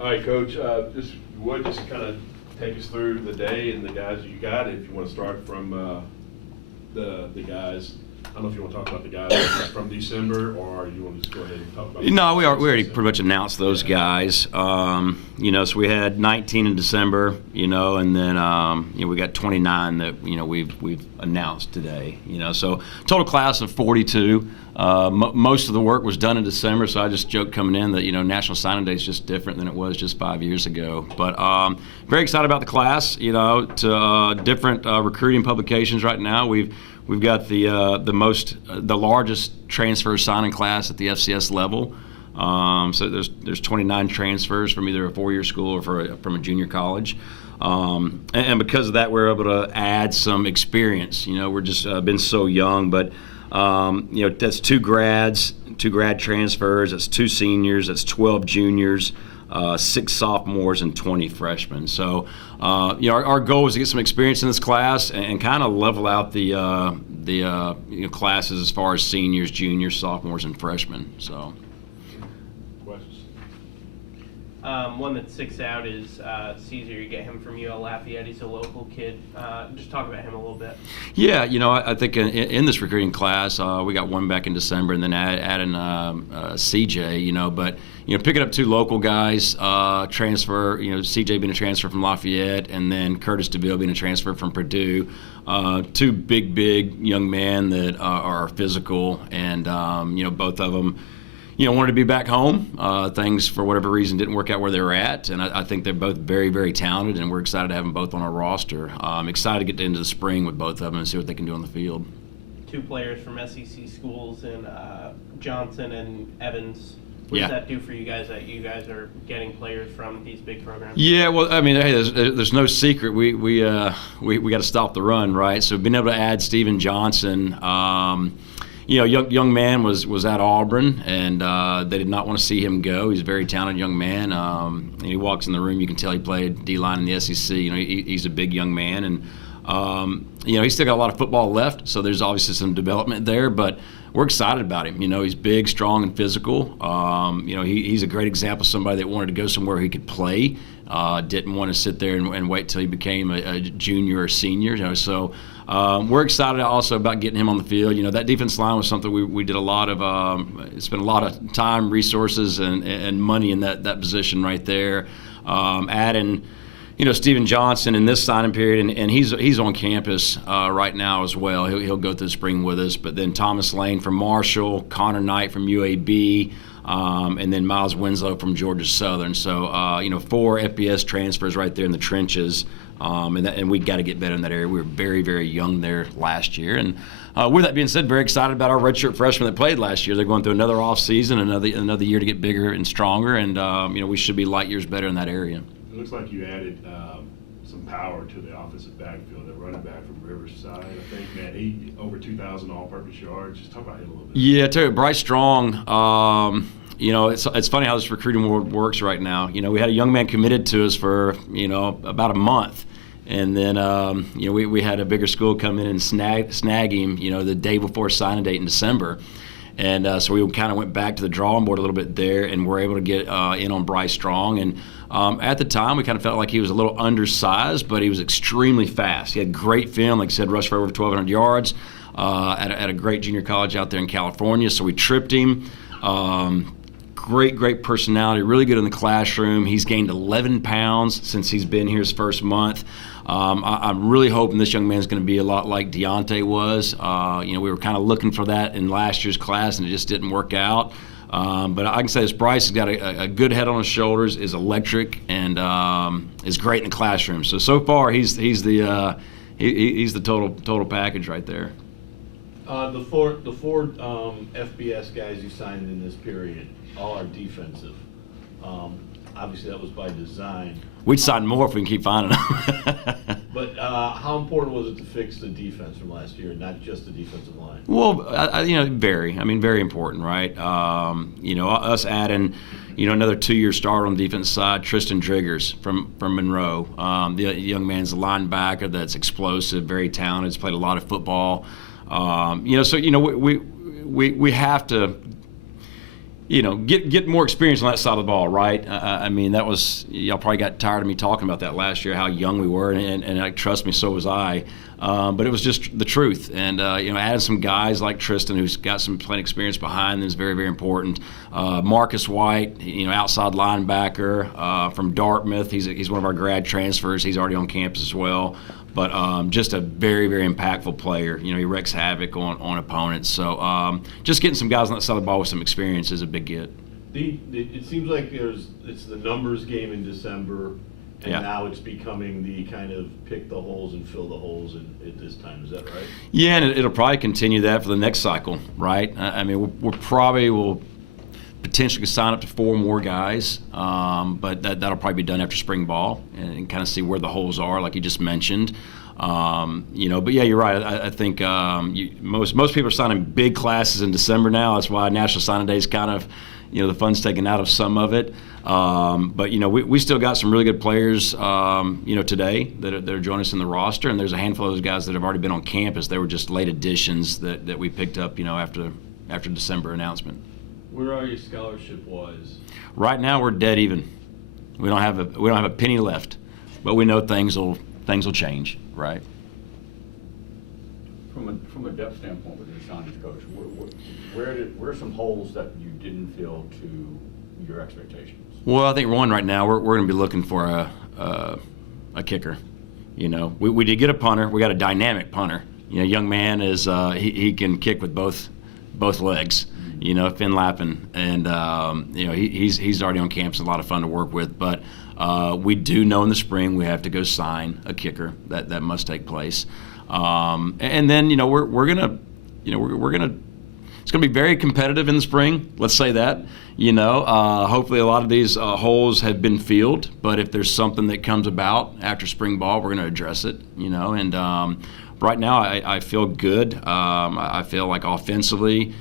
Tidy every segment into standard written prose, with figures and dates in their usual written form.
All right, Coach, just kind of take us through the day and the guys you got. If you want to start from the guys, I don't know if you want to talk about the guys from December, or you want to just go ahead and talk about. No, we already pretty much announced those guys. So we had 19 in December, and then we got 29 that we've announced today. So total class of 42. Most of the work was done in December, so I just joked coming in that National Signing Day is just different than it was just 5 years ago. But very excited about the class. To different recruiting publications right now. We've got the largest transfer signing class at the FCS level. So there's 29 transfers from either a four-year school or from a junior college. And because of that, we're able to add some experience. We're just been so young, but that's two grad transfers, that's 2 seniors, that's 12 juniors, 6 sophomores, and 20 freshmen. So, our goal is to get some experience in this class and kind of level out the classes as far as seniors, juniors, sophomores, and freshmen. So. One that sticks out is Caesar. You get him from UL Lafayette. He's a local kid. Just talk about him a little bit. Yeah, I think in this recruiting class, we got one back in December, and then adding CJ. But picking up 2 local guys, transfer. CJ being a transfer from Lafayette, and then Curtis DeVille being a transfer from Purdue. 2 big young men that are physical, and both of them. Wanted to be back home. Things, for whatever reason, didn't work out where they were at, and I think they're both very, very talented, and we're excited to have them both on our roster. I'm excited to get into the spring with both of them and see what they can do on the field. 2 players from SEC schools, and Johnson and Evans. What does that do for you guys that you guys are getting players from these big programs? Yeah, well, I mean, hey, there's no secret. We got to stop the run, right? So being able to add Steven Johnson. Young man was at Auburn, and they did not want to see him go. He's a very talented young man. He walks in the room, you can tell he played D-line in the SEC. He's a big young man, and he's still got a lot of football left. So there's obviously some development there, but we're excited about him. He's big, strong, and physical. He's a great example of somebody that wanted to go somewhere he could play. Didn't want to sit there and wait till he became a junior or senior. So we're excited also about getting him on the field. That defense line was something we did a lot of, spent a lot of time, resources, and money in that position right there. Adding, Steven Johnson in this signing period, and he's on campus right now as well. He'll go through the spring with us. But then Thomas Lane from Marshall, Connor Knight from UAB, and then Miles Winslow from Georgia Southern. So 4 FBS transfers right there in the trenches. And we got to get better in that area. We were very, very young there last year. And with that being said, very excited about our redshirt freshmen that played last year. They're going through another off season, another year to get bigger and stronger. And we should be light years better in that area. It looks like you added some power to the offensive backfield. The running back from Riverside, I think, man, he over 2,000 all-purpose yards. Just talk about him a little bit. Yeah, I tell you, Bryce Strong. It's funny how this recruiting world works right now. We had a young man committed to us for about a month. And then, we had a bigger school come in and snag him, the day before signing date in December. And so we kind of went back to the drawing board a little bit there, and were able to get in on Bryce Strong. And at the time, we kind of felt like he was a little undersized, but he was extremely fast. He had great film, like I said, rushed for over 1,200 yards at a great junior college out there in California. So we tripped him. Great personality, really good in the classroom. He's gained 11 pounds since he's been here his first month. I'm really hoping this young man is going to be a lot like Deontay was. We were kind of looking for that in last year's class, and it just didn't work out. But I can say this: Bryce has got a good head on his shoulders, is electric, and is great in the classroom. So far, he's the total package right there. The four FBS guys you signed in this period all are defensive. Obviously, that was by design. We'd sign more if we can keep finding them. But how important was it to fix the defense from last year, not just the defensive line? Well, very important, right? Us adding, another 2-year starter on the defense side, Tristan Driggers from Monroe. The young man's a linebacker that's explosive, very talented. He's played a lot of football. We have to. get more experience on that side of the ball, right? I mean, that was, y'all probably got tired of me talking about that last year, how young we were, and trust me, so was I. But it was just the truth, and adding some guys like Tristan, who's got some playing experience behind them, is very, very important. Marcus White, outside linebacker from Dartmouth. He's one of our grad transfers. He's already on campus as well. But just a very, very impactful player. He wreaks havoc on opponents. So just getting some guys on that side of the ball with some experience is a big get. It seems like it's the numbers game in December, and now it's becoming the kind of pick the holes and fill the holes at this time. Is that right? Yeah, and it'll probably continue that for the next cycle, right? I mean, we'll probably will potentially sign up to 4 more guys, but that'll probably be done after spring ball and kind of see where the holes are, like you just mentioned. But yeah, you're right. I think most people are signing big classes in December now. That's why National Signing Day is kind of, the fun's taken out of some of it. But we still got some really good players, today that are joining us in the roster, and there's a handful of those guys that have already been on campus. They were just late additions that we picked up, after December announcement. Where are you scholarship-wise? Right now, we're dead even. We don't have a penny left, but we know things will change, right? From a depth standpoint with the signings coach, where are some holes that you didn't fill to your expectations? Well, I think one right now we're going to be looking for a kicker. We did get a punter. We got a dynamic punter. Young man is he can kick with both legs. Finn Lappin, and he's already on campus, a lot of fun to work with. But we do know in the spring we have to go sign a kicker. That must take place, and then we're gonna it's gonna be very competitive in the spring. Let's say that. Hopefully a lot of these holes have been filled, but if there's something that comes about after spring ball, we're gonna address it. And right now I feel good. I feel like offensively.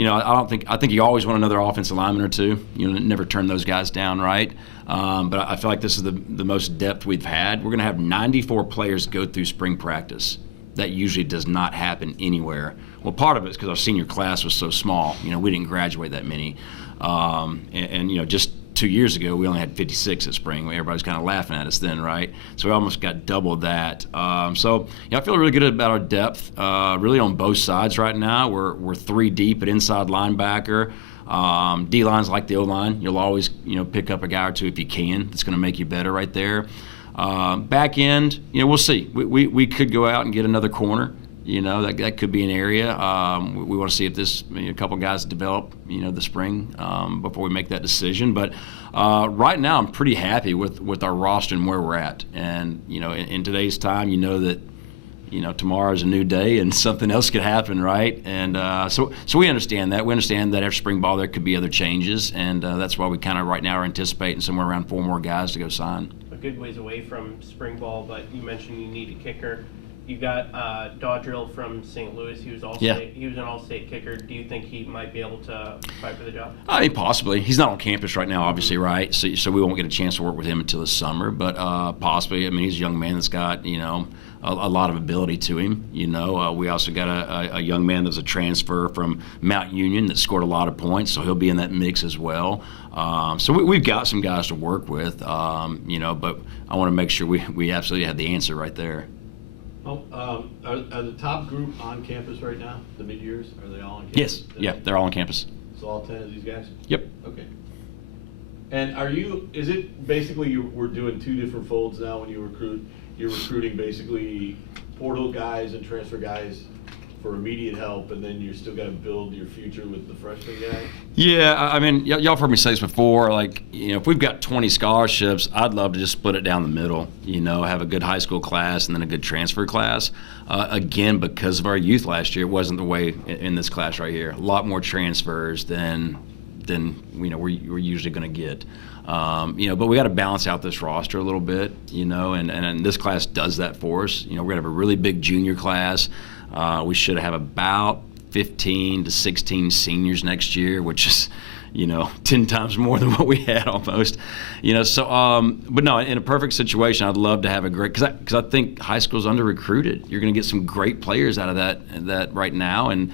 I think you always want another offensive lineman or two. Never turn those guys down, right? But I feel like this is the most depth we've had. We're going to have 94 players go through spring practice. That usually does not happen anywhere. Well, part of it is because our senior class was so small. We didn't graduate that many. And just 2 years ago, we only had 56 at spring. Everybody was kind of laughing at us then, right? So we almost got double that. I feel really good about our depth, really on both sides right now. We're 3 deep at inside linebacker. D-line's like the O-line. You'll always, pick up a guy or two if you can. That's going to make you better right there. Back end, we'll see. We could go out and get another corner. That could be an area. We want to see if a couple guys develop, the spring before we make that decision. But right now, I'm pretty happy with our roster and where we're at. And in today's time, that tomorrow's a new day and something else could happen, right? And so we understand that. We understand that after spring ball there could be other changes, and that's why we kind of right now are anticipating somewhere around 4 more guys to go sign. A good ways away from spring ball, but you mentioned you need a kicker. You got Dodrill from St. Louis. He was He was an all-state kicker. Do you think he might be able to fight for the job? I mean, possibly. He's not on campus right now, obviously, right? So we won't get a chance to work with him until the summer. But possibly. I mean, he's a young man that's got a lot of ability to him. We also got a young man that's a transfer from Mount Union that scored a lot of points, so he'll be in that mix as well. So we've got some guys to work with. But I want to make sure we absolutely have the answer right there. Are the top group on campus right now, the mid-years? Are they all on campus? Yes. Yeah, they're all on campus. So all 10 of these guys? Yep. Okay. And is it basically we're doing 2 different folds now when you recruit? You're recruiting basically portal guys and transfer guys for immediate help, and then you still got to build your future with the freshman guy? Yeah, I mean, y'all have heard me say this before. Like, if we've got 20 scholarships, I'd love to just split it down the middle. Have a good high school class and then a good transfer class. Again, because of our youth last year, it wasn't the way in this class right here. A lot more transfers than we're usually going to get. But we got to balance out this roster a little bit, and this class does that for us. We're going to have a really big junior class. We should have about 15 to 16 seniors next year, which is, 10 times more than what we had almost. But no, in a perfect situation, I'd love to have a great, because I think high school's under recruited. You're going to get some great players out of that right now, and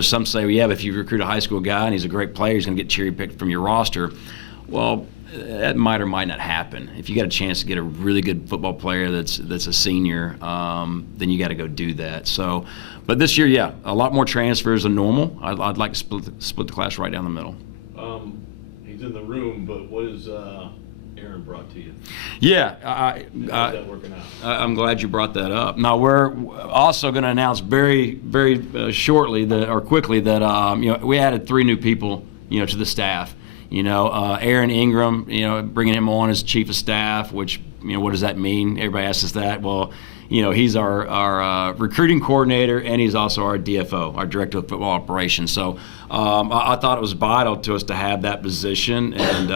some say, well, yeah, but if you recruit a high school guy and he's a great player, he's going to get cherry-picked from your roster. Well, that might or might not happen. If you got a chance to get a really good football player that's a senior, then you got to go do that. So, but this year, yeah, a lot more transfers than normal. I'd like to split the class right down the middle. He's in the room, but what has Aaron brought to you? Yeah, How's that working out? I'm glad you brought that up. Now we're also going to announce very shortly quickly that we added 3 new people to the staff. Aaron Ingram, bringing him on as chief of staff, which, what does that mean? Everybody asks us that. Well, he's our recruiting coordinator, and he's also our DFO, our director of football operations. So I thought it was vital to us to have that position, and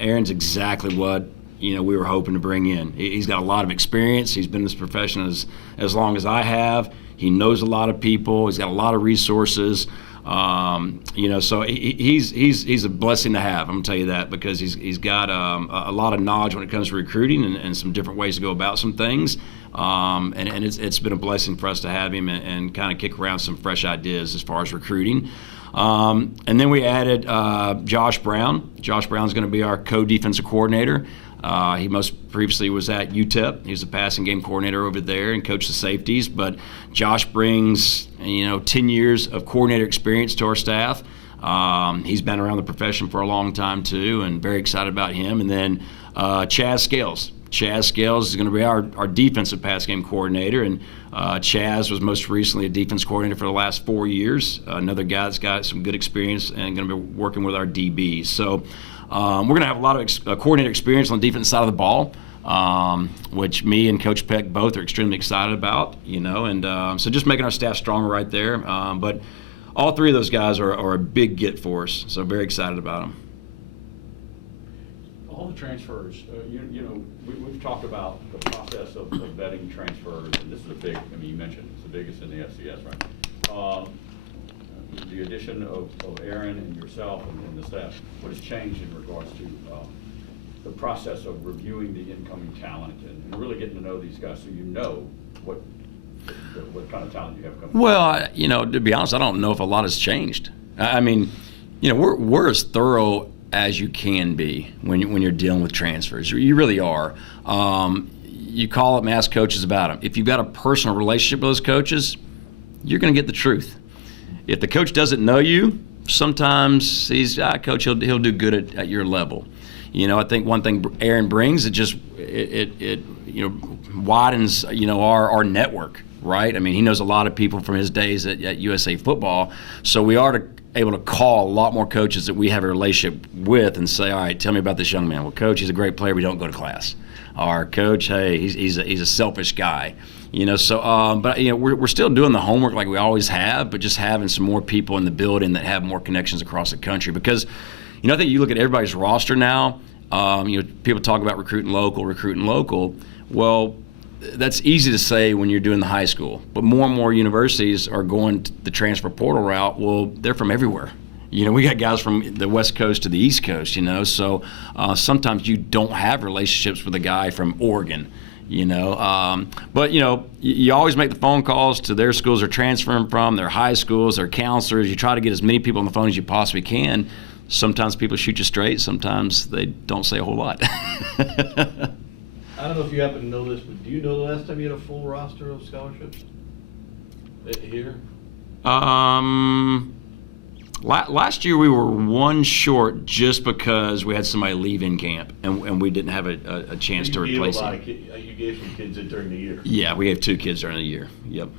Aaron's exactly what we were hoping to bring in. He's got a lot of experience. He's been in this profession as long as I have. He knows a lot of people. He's got a lot of resources. So he's a blessing to have. I'm gonna tell you that, because he's got a lot of knowledge when it comes to recruiting and some different ways to go about some things. And it's been a blessing for us to have him and kind of kick around some fresh ideas as far as recruiting. And then we added Josh Brown. Josh Brown's going to be our co-defensive coordinator. He most previously was at UTEP. He was the passing game coordinator over there and coached the safeties. But Josh brings 10 years of coordinator experience to our staff. He's been around the profession for a long time too, and very excited about him. And then Chaz Scales. Chaz Scales is going to be our defensive pass game coordinator, and Chaz was most recently a defense coordinator for the last 4 years. Another guy that's got some good experience and going to be working with our DBs. So we're going to have a lot of coordinator experience on the defense side of the ball, which me and Coach Peck both are extremely excited about. And so just making our staff stronger right there. But all 3 of those guys are a big get for us, so very excited about them. All the transfers, we've talked about the process of vetting transfers, and this is a big, you mentioned it's the biggest in the FCS, right? The addition of Aaron and yourself and the staff, what has changed in regards to the process of reviewing the incoming talent and really getting to know these guys so you know what kind of talent you have coming? Well, to be honest, I don't know if a lot has changed. We're as thorough as you can be when you're dealing with transfers. You really are. You call up and ask coaches about them. If you've got a personal relationship with those coaches, you're going to get the truth. If the coach doesn't know you, sometimes he's coach. He'll do good at your level. I think one thing Aaron brings, it widens our network. Right? He knows a lot of people from his days at USA Football, so we are able to call a lot more coaches that we have a relationship with and say, all right, tell me about this young man. Well, coach, he's a great player, we don't go to class. Or coach, hey, he's a selfish guy. But we're still doing the homework like we always have, but just having some more people in the building that have more connections across the country. Because I think you look at everybody's roster now, people talk about recruiting local. Well, that's easy to say when you're doing the high school, but more and more universities are going the transfer portal route. Well, they're from everywhere. We got guys from the West Coast to the East Coast, so sometimes you don't have relationships with a guy from Oregon, but you always make the phone calls to their schools they're transferring from, their high schools, their counselors. You try to get as many people on the phone as you possibly can. Sometimes people shoot you straight, sometimes they don't say a whole lot. I don't know if you happen to know this, but do you know the last time you had a full roster of scholarships here? Last year we were one short just because we had somebody leave in camp and we didn't have a chance to replace him. You gave some kids in during the year. Yeah, we gave 2 kids during the year. Yep.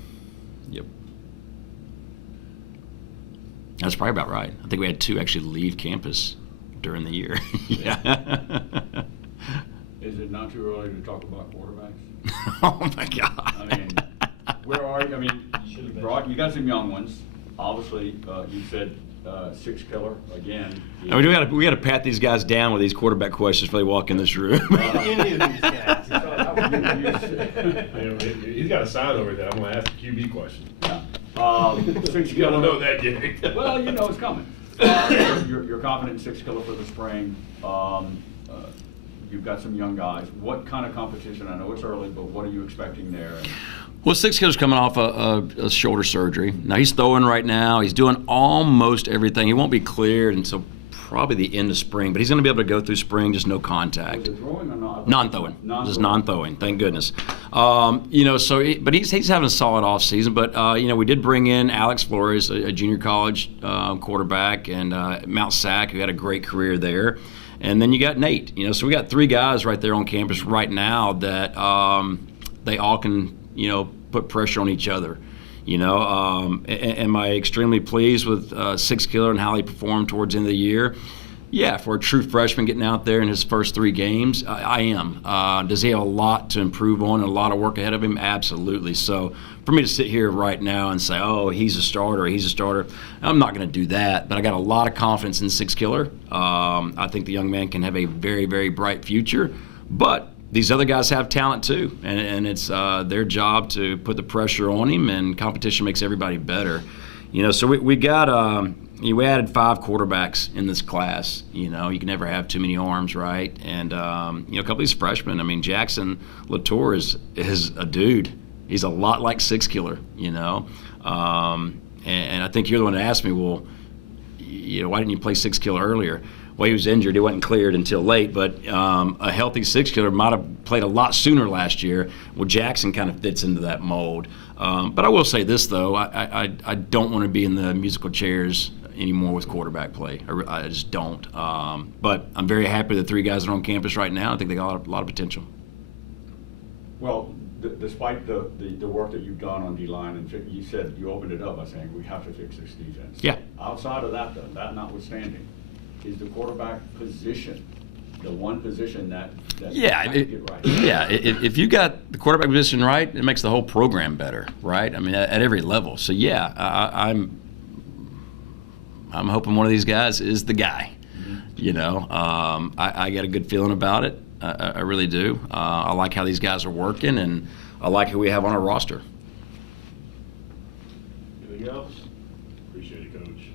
That's probably about right. I think we had 2 actually leave campus during the year. Yeah. Is it not too early to talk about quarterbacks? Oh my God. Where are you? You got some young ones. Obviously, you said 6 killer again. We got to pat these guys down with these quarterback questions before they walk in this room. Any of these guys. He's got a sign over there. I'm going to ask a QB question. Yeah. 6 You don't killer. know that yet. Well, it's coming. You're confident in 6 killer for the spring. You've got some young guys. What kind of competition? I know it's early, but what are you expecting there? Well, Six Killer's coming off a shoulder surgery. Now he's throwing right now. He's doing almost everything. He won't be cleared until probably the end of spring, but he's going to be able to go through spring, just no contact. Was it throwing or not? Non-throwing. Just non-throwing. Thank goodness. But he's having a solid off season. But we did bring in Alex Flores, a junior college quarterback, and Mount Sac, who had a great career there. And then you got Nate. So we got 3 guys right there on campus right now that they all can put pressure on each other. Am I extremely pleased with Six Killer and how he performed towards the end of the year? Yeah, for a true freshman getting out there in his first 3 games, I am. Does he have a lot to improve on and a lot of work ahead of him? Absolutely. So for me to sit here right now and say, oh, he's a starter, I'm not going to do that. But I got a lot of confidence in Six Killer. I think the young man can have a very, very bright future. But these other guys have talent too, and it's their job to put the pressure on him, and competition makes everybody better. So we got we added 5 quarterbacks in this class. You can never have too many arms, right? And a couple of these freshmen. I mean, Jackson Latour is a dude. He's a lot like Six Killer. And I think you're the one that asked me, well, why didn't you play Six Killer earlier? Well, he was injured. He wasn't cleared until late, but a healthy Six Killer might have played a lot sooner last year. Well, Jackson kind of fits into that mold. But I will say this, though. I don't want to be in the musical chairs anymore with quarterback play. I just don't. But I'm very happy the 3 guys that are on campus right now. I think they got a lot of potential. Well, despite the work that you've done on D-line, and you said you opened it up by saying we have to fix this defense. Yeah. Outside of that, though, that notwithstanding, is the quarterback position the one position that yeah, get right? Yeah, if you got the quarterback position right, it makes the whole program better, right? I mean, at every level. So yeah, I'm hoping one of these guys is the guy. Mm-hmm. I get a good feeling about it. I really do. I like how these guys are working, and I like who we have on our roster. Anything else? Appreciate it, Coach.